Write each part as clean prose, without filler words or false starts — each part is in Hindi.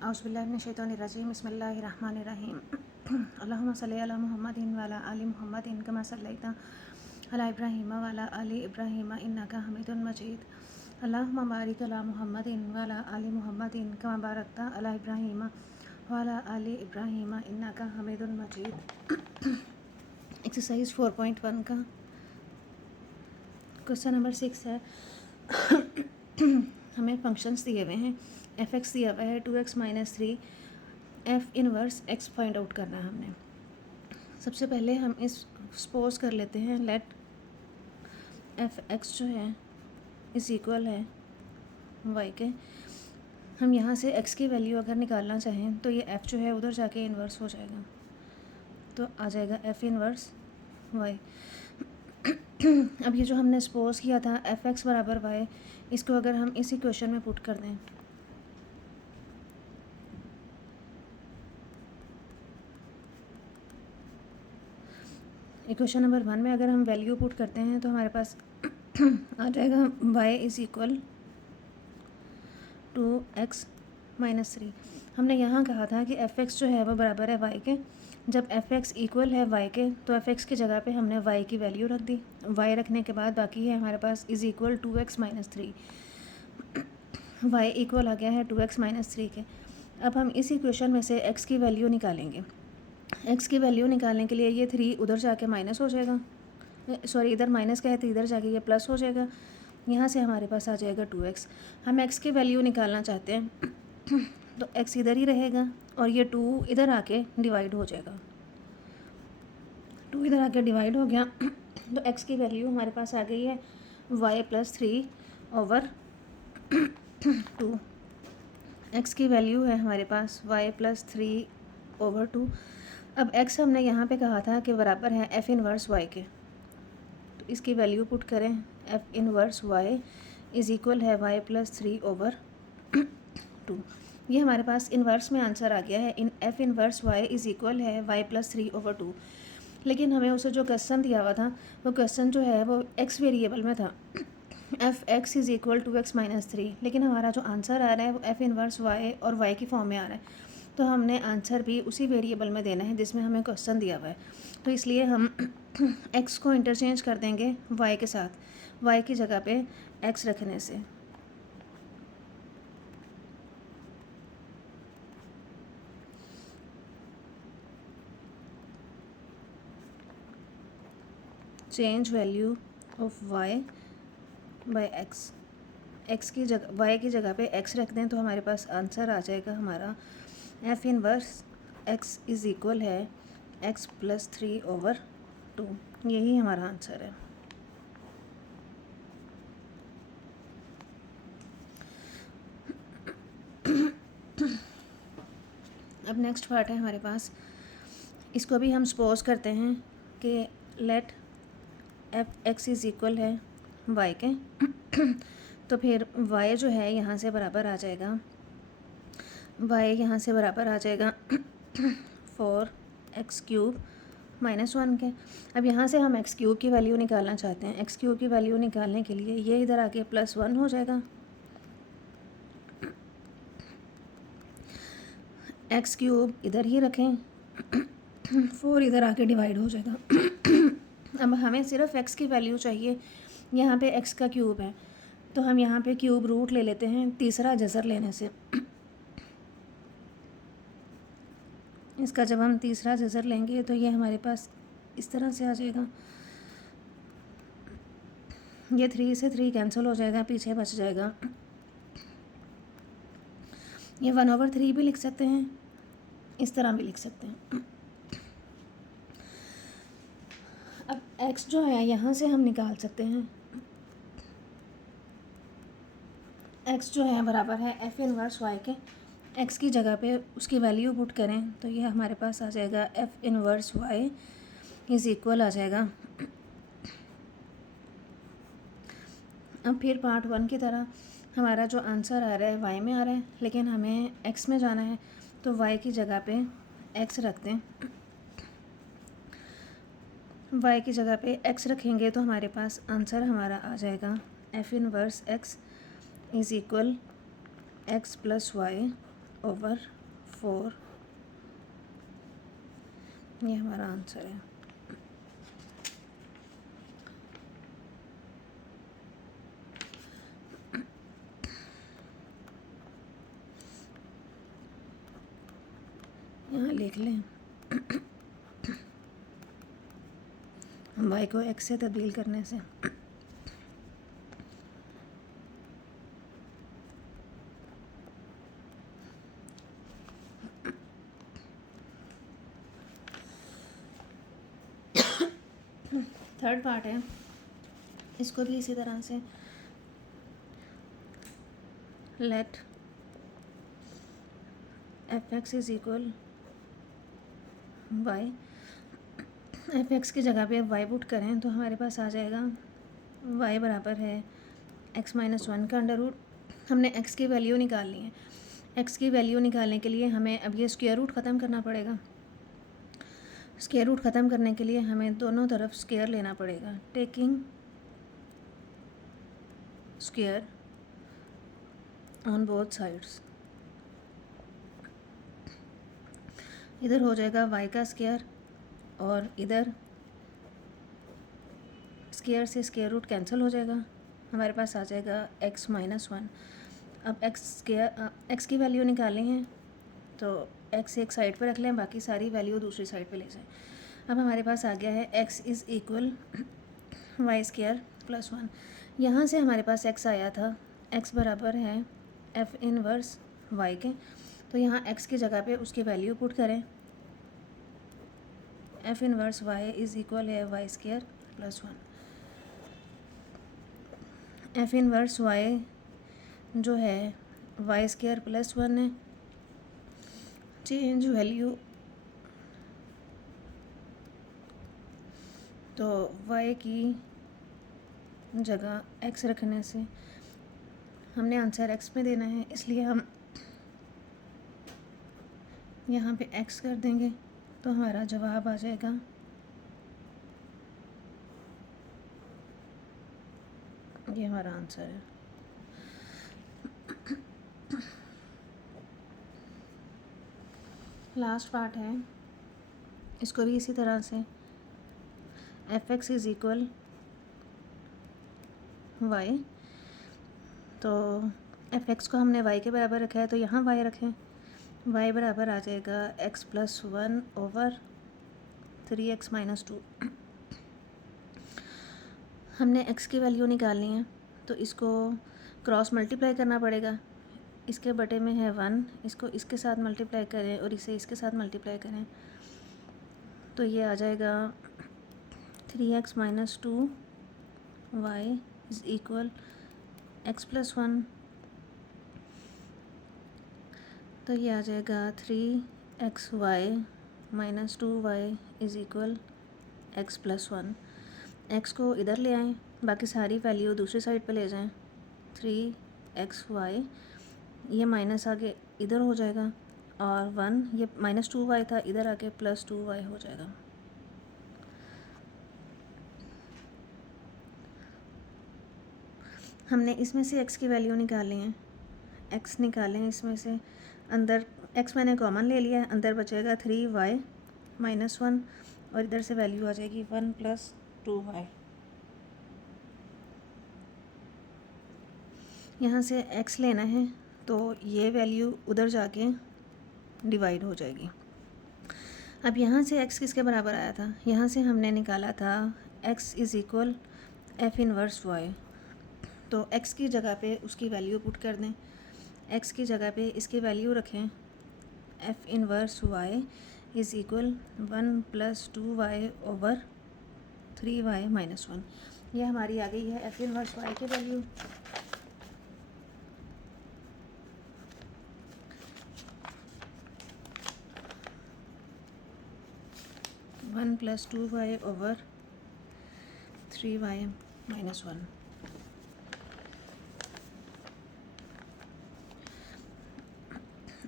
औज़ुबिल्लाहिमिनश्शैतानिर्रजीम बिस्मिल्लाहिर्रहमानिर्रहीम अल्लाहुम्मा सल्लि अला मुहम्मदिन व अला आलि मुहम्मदिन कमा सल्लैता अला इब्राहीम व अला आलि इब्राहीम इन्नका हमीदुन मजीद अल्लाहुम्मा बारिक अला मुहम्मदिन व अला आलि मुहम्मदिन कमा बारकता अला इब्राहीम व अला आलि इब्राहीम इन्नका हमीदुन मजीद। एक्सरसाइज 4.1 का क्वेश्चन नंबर 6 है। हमें फंक्शंस दिए हुए हैं। एफ एक्स दिया हुआ है 2x minus 3, F inverse x find out करना है हमने। सबसे पहले हम इस सपोज कर लेते हैं लेट एफ एक्स जो है इस इक्वल है वाई के। हम यहाँ से x की वैल्यू अगर निकालना चाहें तो ये f जो है उधर जाके इन्वर्स हो जाएगा, तो आ जाएगा f इनवर्स y। अब ये जो हमने सपोज किया था एफ एक्स बराबर वाई, इसको अगर हम इस इक्वेशन में पुट कर दें, इक्वेशन नंबर 1 में अगर हम वैल्यू पुट करते हैं तो हमारे पास आ जाएगा y is equal to X minus 3। हमने यहाँ कहा था कि एफ एक्स जो है वो बराबर है y के। जब एफ एक्स इक्वल है y के तो एफ एक्स की जगह पे हमने y की वैल्यू रख दी। y रखने के बाद बाकी है हमारे पास is equal 2x minus 3। y equal आ गया है 2x माइनस 3 के। अब हम इस इक्वेशन में से x की वैल्यू निकालेंगे। x की वैल्यू निकालने के लिए ये 3 उधर जाके माइनस हो जाएगा, सॉरी इधर माइनस का है तो इधर जाके ये प्लस हो जाएगा। यहाँ से हमारे पास आ जाएगा 2x। हम x की वैल्यू निकालना चाहते हैं तो x इधर ही रहेगा और ये 2 इधर आके डिवाइड हो जाएगा। 2 इधर आके डिवाइड हो गया तो x की वैल्यू हमारे पास आ गई है y प्लस 3 ओवर 2। x की वैल्यू है हमारे पास y प्लस 3 ओवर 2। अब x हमने यहाँ पे कहा था कि बराबर है f इनवर्स y के, तो इसकी वैल्यू पुट करें f inverse y is equal है y प्लस 3 ओवर 2। ये हमारे पास इन्वर्स में आंसर आ गया है। इन f inverse y is equal है y प्लस 3 ओवर 2। लेकिन हमें उसे जो क्वेश्चन दिया हुआ था वो क्वेश्चन जो है वो x वेरिएबल में था, F X is equal to X minus 3। लेकिन हमारा जो आंसर आ रहा है वो f इनवर्स y और y की फॉर्म में आ रहा है, तो हमने आंसर भी उसी वेरिएबल में देना है जिसमें हमें क्वेश्चन दिया हुआ है। तो इसलिए हम x को इंटरचेंज कर देंगे y के साथ, y की जगह पे x रखने से। Change value of y by x की जगह y की जगह पे x रख दें तो हमारे पास आंसर आ जाएगा हमारा f inverse x is equal है x प्लस 3 ओवर 2। यही हमारा आंसर है। अब नेक्स्ट पार्ट है हमारे पास, इसको भी हम सपोज करते हैं कि let F X is equal है y के तो फिर y जो है यहाँ से बराबर आ जाएगा, y यहाँ से बराबर आ जाएगा 4x क्यूब माइनस 1 के। अब यहाँ से हम x क्यूब की वैल्यू निकालना चाहते हैं। x क्यूब की वैल्यू निकालने के लिए ये इधर आके प्लस 1 हो जाएगा, x क्यूब इधर ही रखें 4 इधर आके डिवाइड हो जाएगा। अब हमें सिर्फ x की वैल्यू चाहिए, यहाँ पे x का क्यूब है तो हम यहाँ पे क्यूब रूट ले लेते हैं तीसरा जज़र लेने से। इसका जब हम तीसरा जज़र लेंगे तो ये हमारे पास इस तरह से आ जाएगा। ये 3 से 3 कैंसिल हो जाएगा, पीछे बच जाएगा। ये 1/3 भी लिख सकते हैं, इस तरह भी लिख सकते हैं। अब x जो है यहाँ से हम निकाल सकते हैं, x जो है बराबर है f इनवर्स y के। x की जगह पे उसकी वैल्यू पुट करें तो ये हमारे पास आ जाएगा f inverse y is equal आ जाएगा। अब फिर पार्ट 1 की तरह हमारा जो आंसर आ रहा है y में आ रहा है, लेकिन हमें x में जाना है तो y की जगह पे x रख दें। y की जगह पे x रखेंगे तो हमारे पास आंसर हमारा आ जाएगा f inverse x is equal x plus y over 4, ये हमारा आंसर है। यहाँ लिख लें y को x से तब्दील करने से थर्ड पार्ट है, इसको भी इसी तरह से let F X is equal Y, F X की जगह पे अब वाई पुट करें तो हमारे पास आ जाएगा वाई बराबर है एक्स माइनस वन का अंडर रूट। हमने एक्स की वैल्यू निकालनी है, एक्स की वैल्यू निकालने के लिए हमें अब ये स्क्वायर रूट ख़त्म करना पड़ेगा। स्क्वायर रूट ख़त्म करने के लिए हमें दोनों तरफ स्क्वायर लेना पड़ेगा, taking square on both sides. इधर हो जाएगा y का स्क्वायर और इधर स्क्वायर से स्क्वायर रूट कैंसिल हो जाएगा, हमारे पास आ जाएगा x माइनस वन। अब x की वैल्यू निकालनी है तो x एक साइड पे रख लें, बाकी सारी वैल्यू दूसरी साइड पे ले जाएं। अब हमारे पास आ गया है x is equal Y square plus one. यहाँ से हमारे पास x आया था, x बराबर है f इनवर्स y के, तो यहाँ x की जगह पे उसकी वैल्यू पुट करें, f inverse y is equal है y square plus one. f inverse y जो है वाई स्क्वायर प्लस वन है, चेंज वैल्यू तो y की जगह x रखने से हमने आंसर x में देना है, इसलिए हम यहाँ पे x कर देंगे तो हमारा जवाब आ जाएगा ये हमारा आंसर है। लास्ट पार्ट है, इसको भी इसी तरह से F X is equal Y, तो एफ एक्स को हमने वाई के बराबर रखा है तो यहाँ वाई रखें, वाई बराबर आ जाएगा x plus one over 3x minus to. हमने x की वैल्यू निकालनी है तो इसको क्रॉस मल्टीप्लाई करना पड़ेगा, इसके बटे में है 1, इसको इसके साथ मल्टीप्लाई करें और इसे इसके साथ मल्टीप्लाई करें तो ये आ जाएगा 3x minus two Y is equal X plus one, तो ये आ जाएगा 3xy minus two Y is equal X plus one. X को इधर ले आएँ, बाकी सारी वैल्यू दूसरी साइड पे ले जाएं, 3xy ये माइनस आगे इधर हो जाएगा और 1 ये माइनस टू वाई था, इधर आके प्लस टू वाई हो जाएगा। हमने इसमें से x की वैल्यू निकालनी है, x निकालें इसमें से, अंदर x मैंने कॉमन ले लिया है, अंदर बचेगा 3y माइनस वन और इधर से वैल्यू आ जाएगी 1 प्लस 2y। यहाँ से x लेना है तो ये वैल्यू उधर जाके डिवाइड हो जाएगी। अब यहाँ से x किसके बराबर आया था, यहाँ से हमने निकाला था x is equal F inverse y, तो x की जगह पे उसकी वैल्यू पुट कर दें, x की जगह पे इसकी वैल्यू रखें, f inverse y is equal 1 plus 2y over 3y minus one. ये हमारी आ गई है f इनवर्स y की value. One plus 2y over 3y minus one.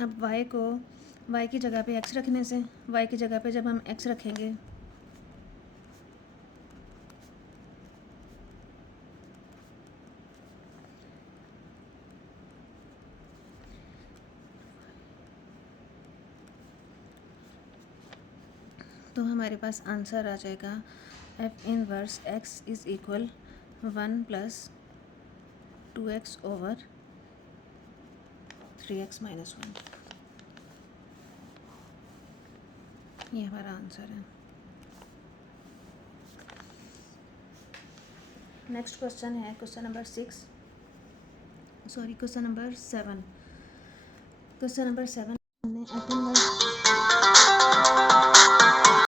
अब y की जगह पे x रखने से, y की जगह पे जब हम x रखेंगे तो हमारे पास आंसर आ जाएगा F inverse x is equal 1 plus 2x over 3x minus 1। ये हमारा आंसर है। नेक्स्ट क्वेश्चन है क्वेश्चन नंबर 7। क्वेश्चन नंबर 7 हमने एफ इनवर्स